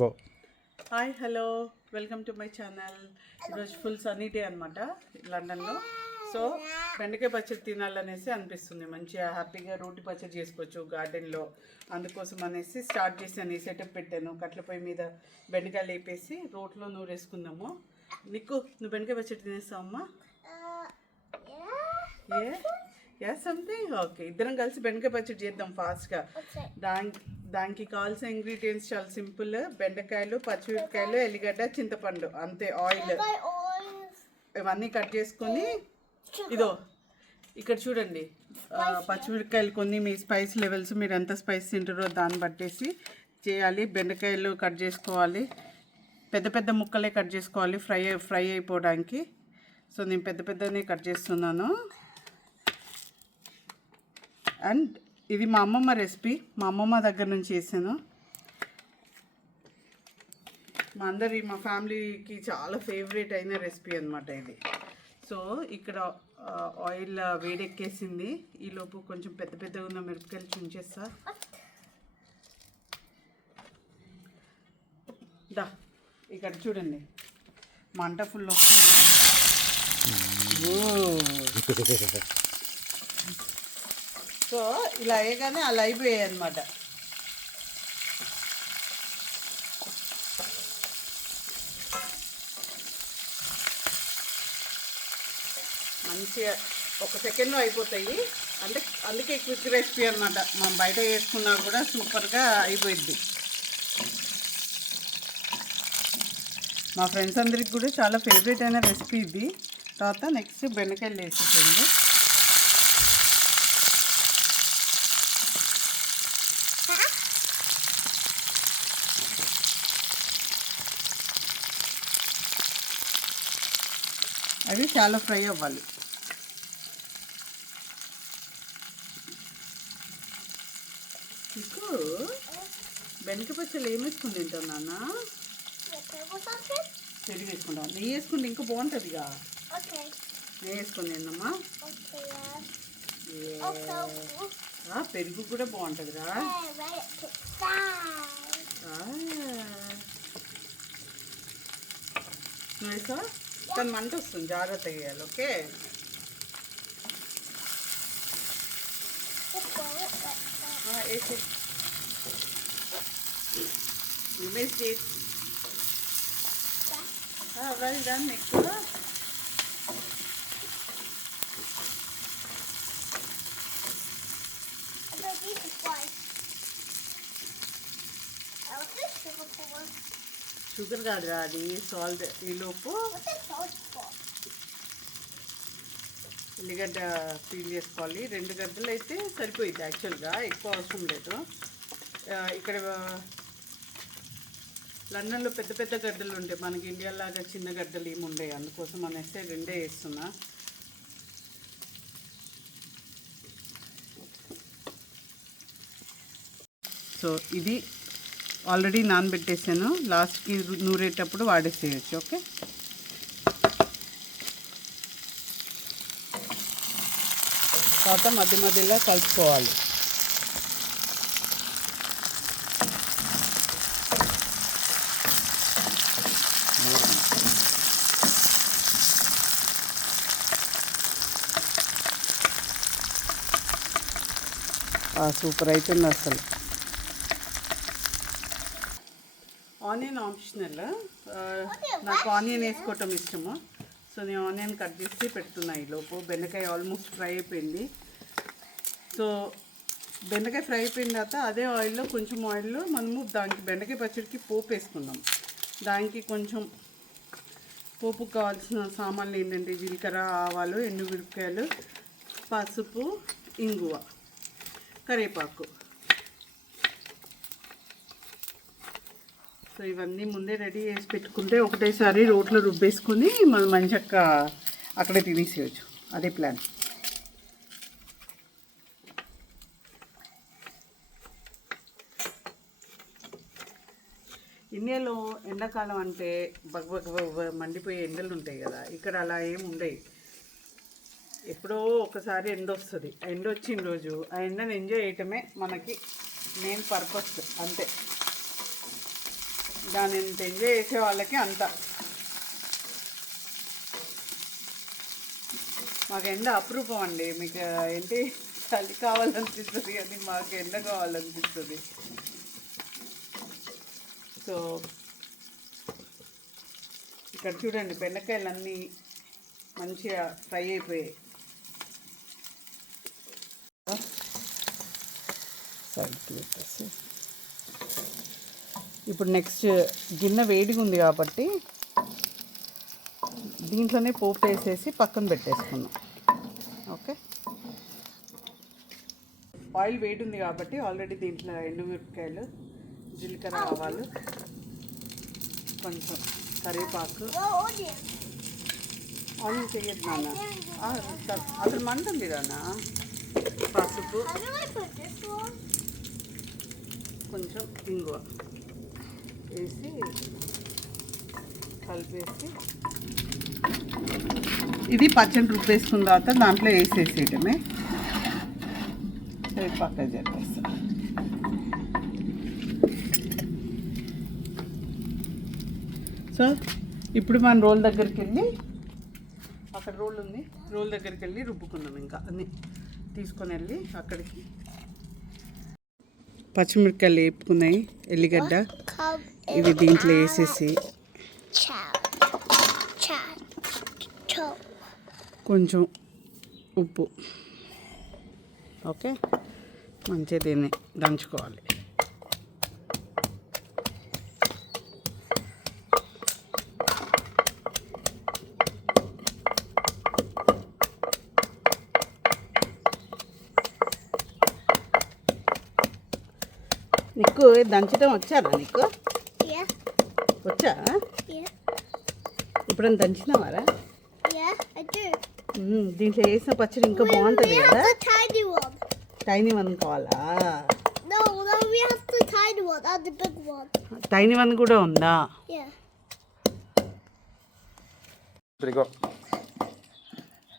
Go. Hi hello welcome to my channel. ఈరోజు full sunny day అనమాట లండన్లో. So బెండకాయ పచ్చడి తినాలనేసి అనిపిస్తుంది. మంచిగా హ్యాపీగా రోటి పచ్చడి చేసుకోవచ్చు గార్డెన్లో. అందుకోసం అనేసి స్టార్ట్ చేశాను. ఈ సెటప్ పెట్టాను. కట్ల పొయ్యి మీద బెండకాయలు వేపేసి రోట్లో నూరేసుకుందాము. నీకు నువ్వు బెండకాయ పచ్చడి తినేస్తావమ్మా? Something okay. ఇద్దరం కలిసి బెండకాయ పచ్చడి చేద్దాం ఫాస్ట్గా. దానికి కావాల్సిన ఇంగ్రీడియంట్స్ చాలా సింపుల్. బెండకాయలు, పచ్చిమిరపకాయలు, ఎల్లిగడ్డ, చింతపండు, అంతే. ఆయిల్ ఇవన్నీ కట్ చేసుకొని ఇదో ఇక్కడ చూడండి. పచ్చిమిరపకాయలు కొన్ని మీ స్పైస్ లెవెల్స్, మీరు ఎంత స్పైస్ తింటారో దాన్ని బట్టేసి చేయాలి. బెండకాయలు కట్ చేసుకోవాలి. పెద్ద పెద్ద ముక్కలే కట్ చేసుకోవాలి ఫ్రై అయిపోవడానికి. సో నేను పెద్ద పెద్దనే కట్ చేస్తున్నాను. అండ్ ఇది మా అమ్మమ్మ రెసిపీ, మా అమ్మమ్మ దగ్గర నుంచి చేశాను. మా ఫ్యామిలీకి చాలా ఫేవరెట్ అయిన రెసిపీ అనమాట ఇది. సో ఇక్కడ ఆయిల్ వేడెక్కేసింది. ఈలోపు కొంచెం పెద్ద పెద్దగా ఉన్న మిరపకాయలు చుంచేస్తా. ఇక్కడ చూడండి, మంట ఫుల్ వస్తుంది. సో ఇలా అయ్యగానే అలా అయిపోయాయి అన్నమాట. మంచిగా ఒక సెకండ్లో అయిపోతాయి. అందుకే క్విక్ రెసిపీ అనమాట. మనం బయట వేసుకున్నా కూడా సూపర్గా అయిపోయింది. మా ఫ్రెండ్స్ అందరికి కూడా చాలా ఫేవరెట్ అయిన రెసిపీ ఇది. తర్వాత నెక్స్ట్ బెండకాయలు వేసేసేయండి. అవి చాలా ఫ్రై అవ్వాలి. మీకు బెండకాయ పచ్చళ్ళు ఏం వేసుకుని తింటావు నాన్న? పెరుగు వేసుకుంటాను. నెయ్యి వేసుకుంటే ఇంకా బాగుంటుందిగా. నెయ్యి వేసుకుని తిన్నమ్మా. పెరుగు కూడా బాగుంటుందిరా. వేసా కానీ మంట వస్తుంది, జాగ్రత్త వేయాలి. ఓకే. వేసి ఇమేజ్ చేసి వెల్ డన్. నెక్స్ట్ షుగర్ కాదురా, అది సాల్ట్. ఈలోపు ఉల్లిగడ్డ పీల్ చేసుకోవాలి. 2 గడ్డలు అయితే సరిపోయింది యాక్చువల్గా, ఎక్కువ అవసరం లేదు. ఇక్కడ లండన్లో పెద్ద పెద్ద గడ్డలు ఉంటాయి, మనకి ఇండియాలాగా చిన్న గడ్డలు ఏమి ఉండవు. అందుకోసం అనేసి 2 వేస్తున్నా. సో ఇది ఆల్రెడీ నానబెట్టేసాను. లాస్ట్కి నూరేటప్పుడు వాడేసేయచ్చు. ఓకే. తర్వాత మధ్య మధ్యలో కలుపుకోవాలి. సూపర్ అవుతుంది అసలు. Onion optional. నాకు ఆనియన్ వేసుకోవటం ఇష్టము. సో నేను ఆనియన్ కట్ చేసి పెడుతున్నా. ఈలోపు బెండకాయ ఆల్మోస్ట్ ఫ్రై అయిపోయింది. సో బెండకాయ ఫ్రై అయిపోయిన తర్వాత అదే ఆయిల్లో, కొంచెం ఆయిల్లో మనము దానికి బెండకాయ పచ్చడికి పోపు వేసుకుందాం. దానికి కొంచెం పోపుకు కావాల్సిన సామాన్లు ఏంటంటే జీలకర్ర, ఆవాలు, ఎండుమిరపకాయలు, పసుపు, ఇంగువ, కరివేపాకు. సో ఇవన్నీ ముందే రెడీ చేసి పెట్టుకుంటే ఒకటేసారి రోట్లో రుబ్బేసుకొని మనం మంచిగా అక్కడే తినేసేయచ్చు. అదే ప్లాన్. ఇండియాలో ఎండాకాలం అంటే మండిపోయే ఎండలు ఉంటాయి కదా. ఇక్కడ అలా ఏమి ఉండవు. ఎప్పుడో ఒకసారి ఎండ వస్తుంది. ఆ ఎండ వచ్చిన రోజు ఆ ఎండను ఎంజాయ్ చేయటమే మనకి మెయిన్ పర్పస్. అంతే. దాన్ని ఎంత ఎంజాయ్ చేసే వాళ్ళకి అంత. మాకు ఎండ అపురూపం అండి. మీకు ఏంటి చలి కావాలనిపిస్తుంది కానీ మాకు ఎండ కావాలనిపిస్తుంది. సో ఇక్కడ చూడండి, బెండకాయలు అన్నీ మంచిగా ఫ్రై అయిపోయాయి. ఇప్పుడు నెక్స్ట్ గిన్నె వేడిగా ఉంది కాబట్టి దీంట్లోనే పోపు వేసేసి పక్కన పెట్టేసుకున్నాం. ఓకే, ఆయిల్ వేడి ఉంది కాబట్టి ఆల్రెడీ దీంట్లో ఎండుమిరపకాయలు, జీలకర్ర, ఆవాలు, కొంచెం కరివేపాకు. ఆయిల్ చేయద్దు నాన్న, అసలు మంట ఉంది నాన్న. పసుపు, కొంచెం ఇంగువ వేసి కలిపేసి ఇది పచ్చడి రుబ్బేసుకున్న తర్వాత దాంట్లో వేసేసేయటమే. పక్క జరిపేస్తా. సో ఇప్పుడు మన రోల్ దగ్గరికి వెళ్ళి, అక్కడ రోల్ ఉంది, రోల్ దగ్గరికి వెళ్ళి రుబ్బుకుందాం. ఇంకా అన్నీ తీసుకొని వెళ్ళి అక్కడికి. పచ్చిమిరపకాయలు వేపుకున్నాయి, ఎల్లిగడ్డ ఇవి దీంట్లో వేసేసి కొంచెం ఉప్పు. ఓకే, మంచిగా దీన్ని దంచుకోవాలి. నీకు దంచడం వచ్చారా? నీకు వచ్చా? ఇప్పుడైనా దంచినావారా? దీంట్లో వేసిన పచ్చడి ఇంకా బాగుంటుంది కదా. టైనీ వన్ కావాలా? టైనీ వన్ కూడా ఉందా?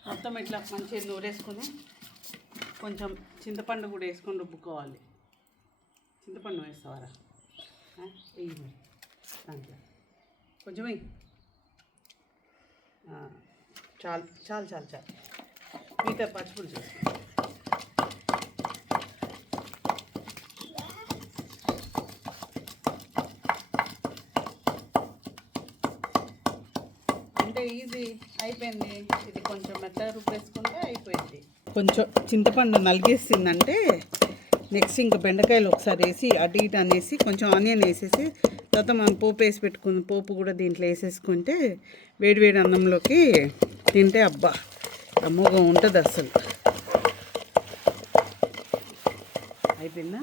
మొత్తం ఇట్లా మంచిగా నూరేసుకొని కొంచెం చింతపండు కూడా వేసుకొని రుబ్బుకోవాలి. చింతపండు వేస్తావారా? వెయ్యి దాంట్లో కొంచెం వెయ్యి. చాలు చాలు చాలు చాలు. మిగతా పచ్చిపులు చేసుకో. అంటే ఈజీ అయిపోయింది. ఇది కొంచెం మెత్తగా రుబ్బేసుకుంటే అయిపోయింది. కొంచెం చింతపండు నలిగేసిందంటే నెక్స్ట్ ఇంకా బెండకాయలు ఒకసారి వేసి అటు ఇటు అనేసి కొంచెం ఆనియన్ వేసేసి తర్వాత మనం పోపు వేసి పెట్టుకున్న పోపు కూడా దీంట్లో వేసేసుకుంటే వేడి వేడి అన్నంలోకి తింటే అబ్బా అమ్మోగా ఉంటుంది అసలు. అయిపోయిందా?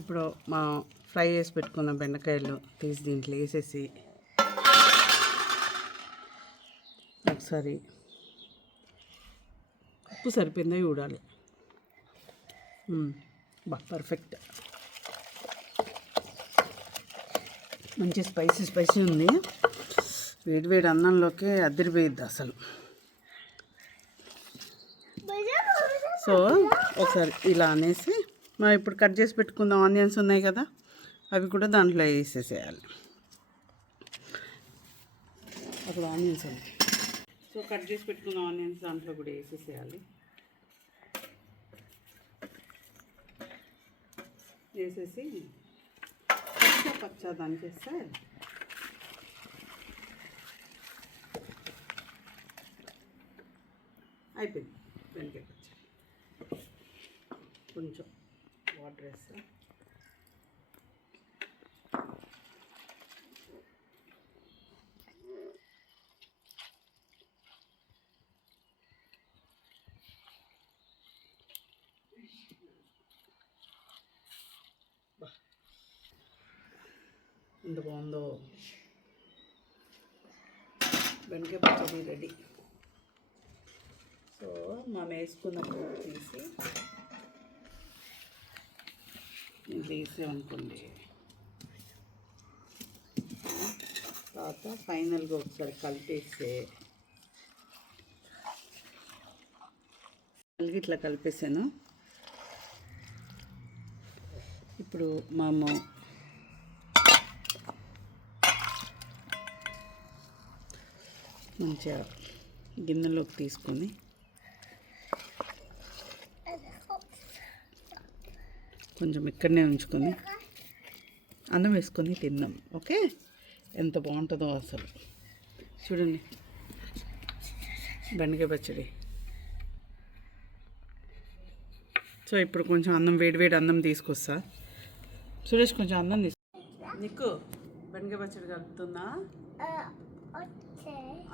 ఇప్పుడు మా ఫ్రై చేసి పెట్టుకున్న బెండకాయలు తీసి దీంట్లో వేసేసి ఒకసారి ఉప్పు సరిపోయిందో చూడాలి. బా పర్ఫెక్ట్. మంచి స్పైసీ స్పైసీ ఉంది. వేడి వేడి అన్నంలోకి అదిరిపోయిద్ది అసలు. సో ఒకసారి ఇలా అనేసి మనం ఇప్పుడు కట్ చేసి పెట్టుకున్న ఆనియన్స్ ఉన్నాయి కదా, అవి కూడా దాంట్లో వేసేసేయాలి. అప్పుడు ఆనియన్స్ ఉన్నాయి, సో కట్ చేసి పెట్టుకున్న ఆనియన్స్ దాంట్లో కూడా వేసేసేయాలి. వేసేసి పచ్చ దాన్ని చేస్తే అయిపోయింది బెండకాయ పచ్చడి. కొంచెం వాటర్ వేస్తా. ఎంత బాగుందో బెండకాయ పచ్చడి రెడీ. సో మనం వేసుకున్న పోపు తీసి ఇంట్లో వేసామనుకోండి, తర్వాత ఫైనల్గా ఒకసారి కలిపేస్తే ఇట్లా కలిపేసాను. ఇప్పుడు మేము మంచిగా గిన్నెలోకి తీసుకొని కొంచెం ఇక్కడనే ఉంచుకొని అన్నం వేసుకొని తిందాం. ఓకే, ఎంత బాగుంటుందో అసలు. చూడండి, బెండకాయ పచ్చడి. సో ఇప్పుడు కొంచెం అన్నం, వేడి అన్నం తీసుకొస్తా. సురేష్ కొంచెం అన్నం నీకు బెండకాయ పచ్చడి కలుపుతున్నా.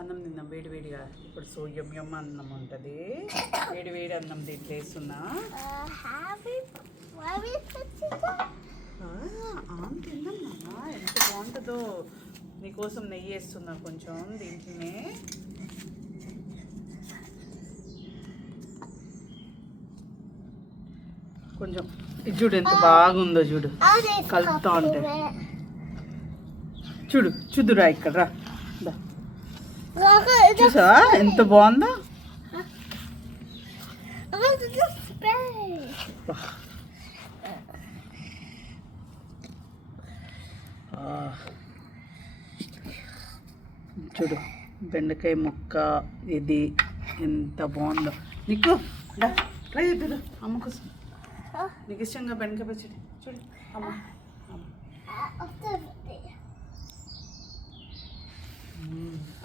అన్నం తిందాం వేడిగా. ఇప్పుడు సో యమ్ అన్నం ఉంటుంది. వేడి అన్నం దీంట్లో వేస్తున్నా. తిందాం నాన్న, ఎంత బాగుంటుందో. నీకోసం నెయ్యి వేస్తున్నా కొంచెం దీంట్లోనే. కొంచెం ఇది చూడు ఎంత బాగుందో చూడు, కలుపుతా ఉంటే. చూదురా ఇక్కడ రా, చూసా ఎంత బాగుందో. చూడు బెండకాయ ముక్క ఇది ఎంత బాగుందో. నీకు ట్రై చేద్దా అమ్మ కోసం. నీకు ఇష్టంగా బెండకాయ పచ్చడి చూడు అమ్మ.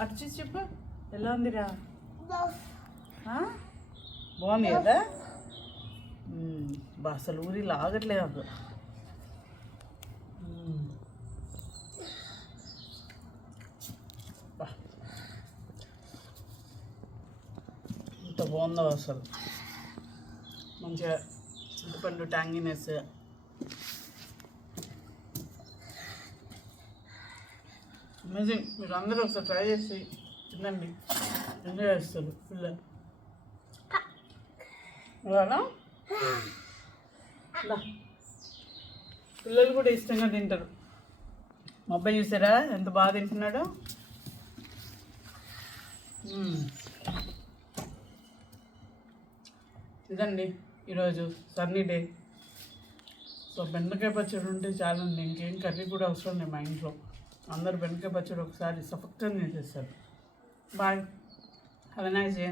అటు చూసి చెప్పు ఎలా ఉందిరా. బాగుంది కదా. అసలు ఊరి లాగట్లేదు అసలు. ఎంత బాగుందో అసలు. మంచిగా చింతపండు ట్యాంగినెస్. అమేజింగ్. మీరు అందరూ ఒకసారి ట్రై చేసి తినండి, ఎంజాయ్ చేస్తారు పిల్లలు. అలా పిల్లలు కూడా ఇష్టంగా తింటారు. మా అబ్బాయి చూసారా ఎంత బాగా తింటున్నాడో. ఇదండి ఈరోజు సన్నీ డే. సో బెండకాయ పచ్చడి ఉంటే చాలండి, ఇంకేం కర్రీ కూడా అవసరం లేదు మా ఇంట్లో. అందరు బెండకాయ పచ్చడి ఒకసారి సఫక్తంగా చేసేస్తారు. Bye, have a nice day.